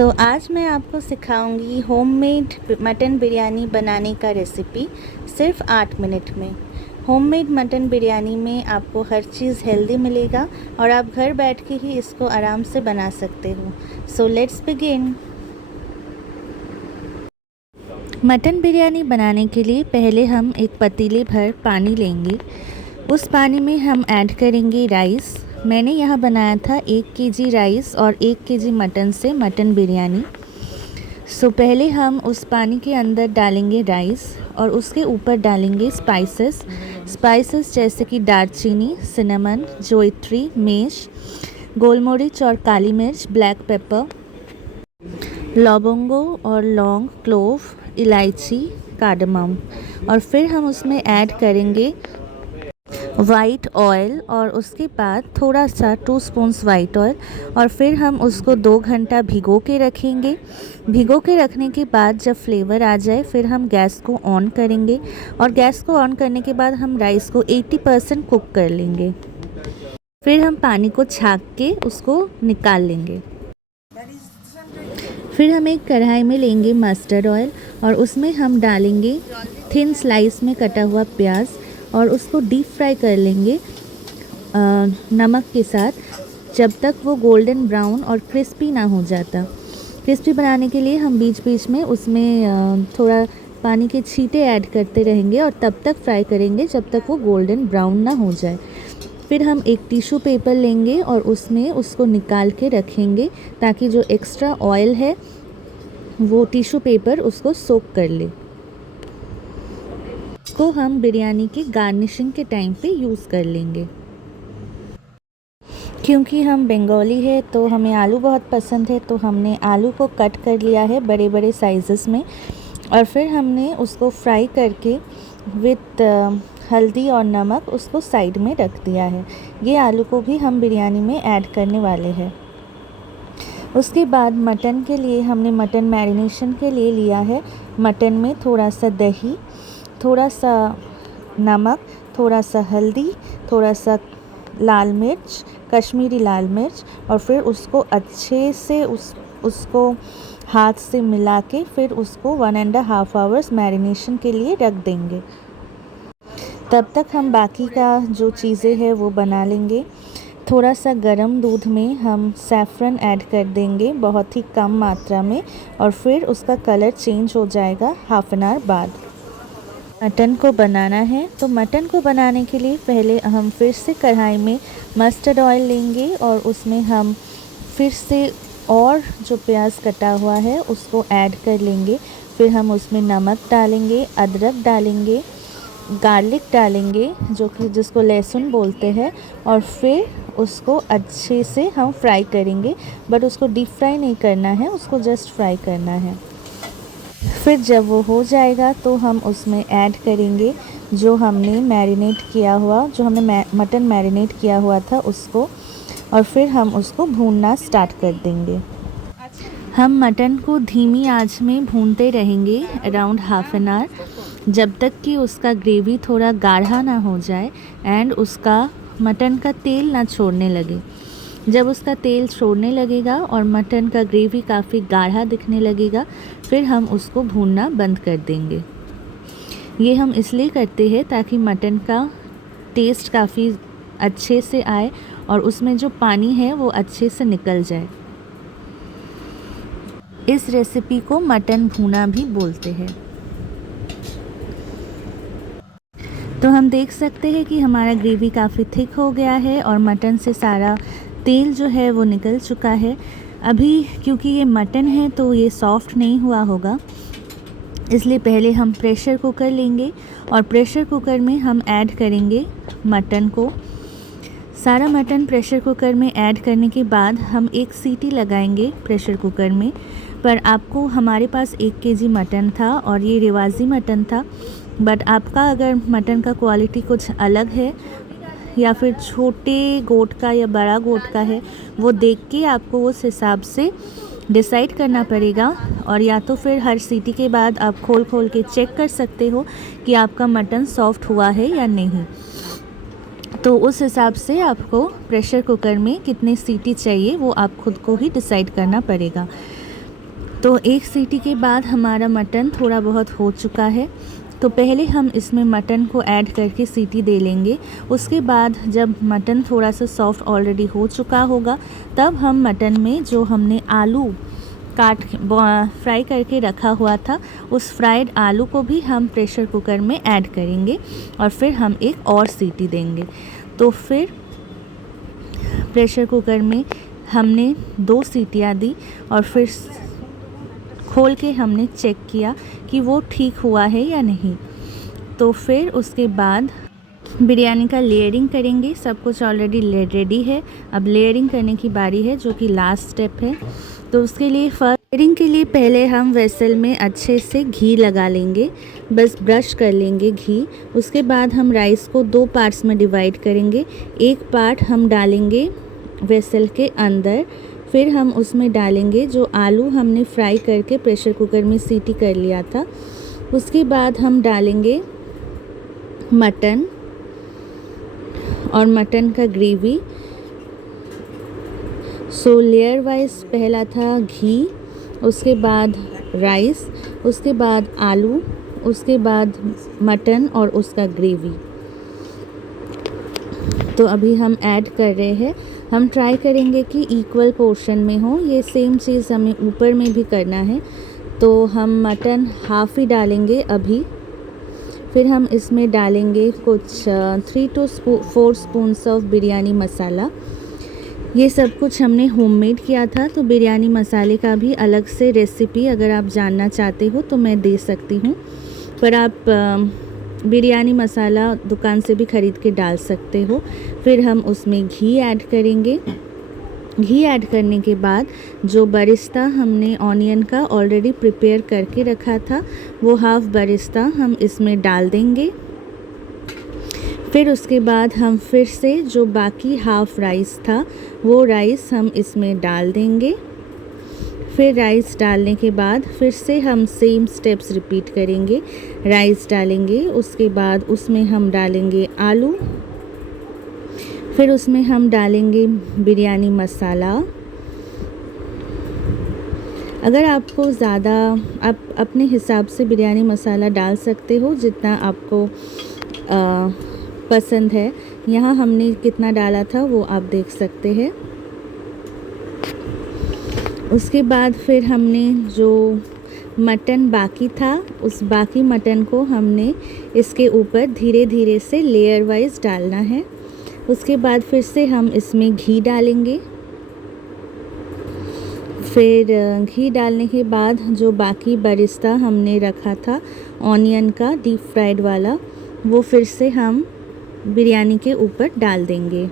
तो आज मैं आपको सिखाऊंगी होममेड मटन बिरयानी बनाने का रेसिपी सिर्फ 8 मिनट में। होममेड मटन बिरयानी में आपको हर चीज़ हेल्दी मिलेगा और आप घर बैठ के ही इसको आराम से बना सकते हो। So let's begin. Mutton biryani बनाने के लिए पहले हम एक पतीले भर पानी लेंगे। उस पानी में हम ऐड करेंगे राइस। मैंने यहाँ बनाया था 1 केजी राइस और 1 केजी मटन से मटन बिरयानी। सो पहले हम उस पानी के अंदर डालेंगे राइस और उसके ऊपर डालेंगे स्पाइसेस जैसे कि दालचीनी, सिनेमन, जोइट्री, मेश, गोलमरीच और काली मिर्च, ब्लैक पेपर, लौंगो और लौंग, क्लोव, इलायची, कार्डमम। और फिर हम उसमें ऐड करेंगे वाइट ऑयल और उसके बाद थोड़ा सा 2 स्पून्स वाइट ऑयल और फिर हम उसको 2 घंटा भिगो के रखेंगे। भिगो के रखने के बाद जब फ्लेवर आ जाए फिर हम गैस को ऑन करेंगे और गैस को ऑन करने के बाद हम राइस को 80% कुक कर लेंगे। फिर हम पानी को छाक के उसको निकाल लेंगे। फिर हम एक कढ़ाई में लेंगे मस्टर्ड ऑयल और उसमें हम डालेंगे थिन स्लाइस में कटा हुआ प्याज और उसको डीप फ्राई कर लेंगे नमक के साथ जब तक वो गोल्डन ब्राउन और क्रिस्पी ना हो जाता। क्रिस्पी बनाने के लिए हम बीच बीच में उसमें थोड़ा पानी के छींटे ऐड करते रहेंगे और तब तक फ्राई करेंगे जब तक वो गोल्डन ब्राउन ना हो जाए। फिर हम एक टिश्यू पेपर लेंगे और उसमें उसको निकाल के रखेंगे ताकि जो एक्स्ट्रा ऑयल है वो टिश्यू पेपर उसको सोक कर ले। को हम बिरयानी की गार्निशिंग के टाइम पे यूज़ कर लेंगे। क्योंकि हम बंगाली है तो हमें आलू बहुत पसंद है, तो हमने आलू को कट कर लिया है बड़े बड़े साइज़ेस में और फिर हमने उसको फ्राई करके विथ हल्दी और नमक उसको साइड में रख दिया है। ये आलू को भी हम बिरयानी में ऐड करने वाले हैं। उसके बाद मटन के लिए हमने मटन मैरिनेशन के लिए लिया है। मटन में थोड़ा सा दही, थोड़ा सा नमक, थोड़ा सा हल्दी, थोड़ा सा लाल मिर्च, कश्मीरी लाल मिर्च और फिर उसको अच्छे से उसको हाथ से मिला के फिर उसको 1.5 आवर्स मैरिनेशन के लिए रख देंगे। तब तक हम बाकी का जो चीज़ें हैं वो बना लेंगे। थोड़ा सा गरम दूध में हम सैफ़रन ऐड कर देंगे बहुत ही कम मात्रा में और फिर उसका कलर चेंज हो जाएगा हाफ एन आवर बाद। मटन को बनाना है तो मटन को बनाने के लिए पहले हम फिर से कढ़ाई में मस्टर्ड ऑयल लेंगे और उसमें हम फिर से और जो प्याज कटा हुआ है उसको ऐड कर लेंगे। फिर हम उसमें नमक डालेंगे, अदरक डालेंगे, गार्लिक डालेंगे जिसको लहसुन बोलते हैं और फिर उसको अच्छे से हम फ्राई करेंगे। बट उसको डीप फ्राई नहीं करना है, उसको जस्ट फ्राई करना है। फिर जब वो हो जाएगा तो हम उसमें ऐड करेंगे जो हमने मटन मैरिनेट किया हुआ था उसको और फिर हम उसको भूनना स्टार्ट कर देंगे। हम मटन को धीमी आंच में भूनते रहेंगे अराउंड हाफ एन आवर जब तक कि उसका ग्रेवी थोड़ा गाढ़ा ना हो जाए एंड उसका मटन का तेल ना छोड़ने लगे। जब उसका तेल छोड़ने लगेगा और मटन का ग्रेवी काफ़ी गाढ़ा दिखने लगेगा फिर हम उसको भूनना बंद कर देंगे। ये हम इसलिए करते हैं ताकि मटन का टेस्ट काफ़ी अच्छे से आए और उसमें जो पानी है वो अच्छे से निकल जाए। इस रेसिपी को मटन भूना भी बोलते हैं। तो हम देख सकते हैं कि हमारा ग्रेवी काफ़ी थिक हो गया है और मटन से सारा तेल जो है वो निकल चुका है। अभी क्योंकि ये मटन है तो ये सॉफ़्ट नहीं हुआ होगा, इसलिए पहले हम प्रेशर कुकर लेंगे और प्रेशर कुकर में हम ऐड करेंगे मटन को। सारा मटन प्रेशर कुकर में ऐड करने के बाद हम एक सीटी लगाएंगे प्रेशर कुकर में। पर आपको हमारे पास 1 केजी मटन था और ये रिवाजी मटन था, बट आपका अगर मटन का क्वालिटी कुछ अलग है या फिर छोटे गोट का या बड़ा गोट का है वो देख के आपको उस हिसाब से डिसाइड करना पड़ेगा। और या तो फिर हर सीटी के बाद आप खोल के चेक कर सकते हो कि आपका मटन सॉफ्ट हुआ है या नहीं। तो उस हिसाब से आपको प्रेशर कुकर में कितने सीटी चाहिए वो आप खुद को ही डिसाइड करना पड़ेगा। तो एक सीटी के बाद हमारा मटन थोड़ा बहुत हो चुका है। तो पहले हम इसमें मटन को ऐड करके सीटी दे लेंगे। उसके बाद जब मटन थोड़ा सा सॉफ्ट ऑलरेडी हो चुका होगा, तब हम मटन में जो हमने आलू फ्राई करके रखा हुआ था, उस फ्राइड आलू को भी हम प्रेशर कुकर में ऐड करेंगे और फिर हम एक और सीटी देंगे। तो फिर प्रेशर कुकर में हमने 2 सीटियाँ दी और फिर खोल के हमने चेक किया कि वो ठीक हुआ है या नहीं। तो फिर उसके बाद बिरयानी का लेयरिंग करेंगे। सब कुछ ऑलरेडी रेडी है, अब लेयरिंग करने की बारी है, जो कि लास्ट स्टेप है। तो उसके लिए लेयरिंग के लिए पहले हम वेसल में अच्छे से घी लगा लेंगे, बस ब्रश कर लेंगे घी। उसके बाद हम राइस को 2 पार्ट्स में डिवाइड करेंगे। एक पार्ट हम डालेंगे वेसल के अंदर, फिर हम उसमें डालेंगे जो आलू हमने फ्राई करके प्रेशर कुकर में सीटी कर लिया था। उसके बाद हम डालेंगे मटन और मटन का ग्रेवी। सो लेयर वाइज पहला था घी, उसके बाद राइस, उसके बाद आलू, उसके बाद मटन और उसका ग्रेवी। तो अभी हम ऐड कर रहे हैं। हम ट्राई करेंगे कि इक्वल पोर्शन में हो। ये सेम चीज़ हमें ऊपर में भी करना है। तो हम मटन हाफ़ ही डालेंगे अभी। फिर हम इसमें डालेंगे कुछ 3 to 4 स्पून्स ऑफ बिरयानी मसाला। ये सब कुछ हमने होममेड किया था, तो बिरयानी मसाले का भी अलग से रेसिपी अगर आप जानना चाहते हो तो मैं दे सकती हूँ, पर आप बिरयानी मसाला दुकान से भी ख़रीद के डाल सकते हो। फिर हम उसमें घी ऐड करेंगे। घी ऐड करने के बाद जो बरिस्ता हमने ऑनियन का ऑलरेडी प्रिपेयर करके रखा था, वो हाफ़ बरिस्ता हम इसमें डाल देंगे। फिर उसके बाद हम फिर से जो बाकी हाफ़ राइस था, वो राइस हम इसमें डाल देंगे। फिर राइस डालने के बाद फिर से हम सेम स्टेप्स रिपीट करेंगे। राइस डालेंगे, उसके बाद उसमें हम डालेंगे आलू, फिर उसमें हम डालेंगे बिरयानी मसाला। अगर आपको ज़्यादा, आप अपने हिसाब से बिरयानी मसाला डाल सकते हो जितना आपको पसंद है। यहाँ हमने कितना डाला था वो आप देख सकते हैं। उसके बाद फिर हमने जो मटन बाकी था, उस बाकी मटन को हमने इसके ऊपर धीरे धीरे से लेयर वाइज डालना है। उसके बाद फिर से हम इसमें घी डालेंगे। फिर घी डालने के बाद जो बाकी बरिस्ता हमने रखा था ऑनियन का डीप फ्राइड वाला, वो फिर से हम बिरयानी के ऊपर डाल देंगे।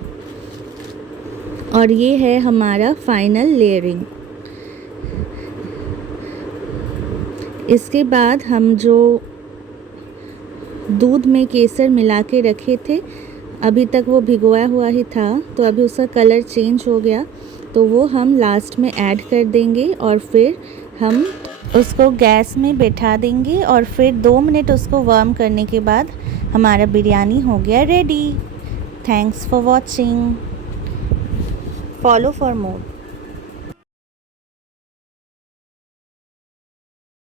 और ये है हमारा फाइनल लेयरिंग। इसके बाद हम जो दूध में केसर मिला के रखे थे, अभी तक वो भिगोया हुआ ही था, तो अभी उसका कलर चेंज हो गया, तो वो हम लास्ट में ऐड कर देंगे और फिर हम उसको गैस में बैठा देंगे और फिर 2 मिनट उसको वार्म करने के बाद हमारा बिरयानी हो गया ready. Thanks for watching. Follow for more.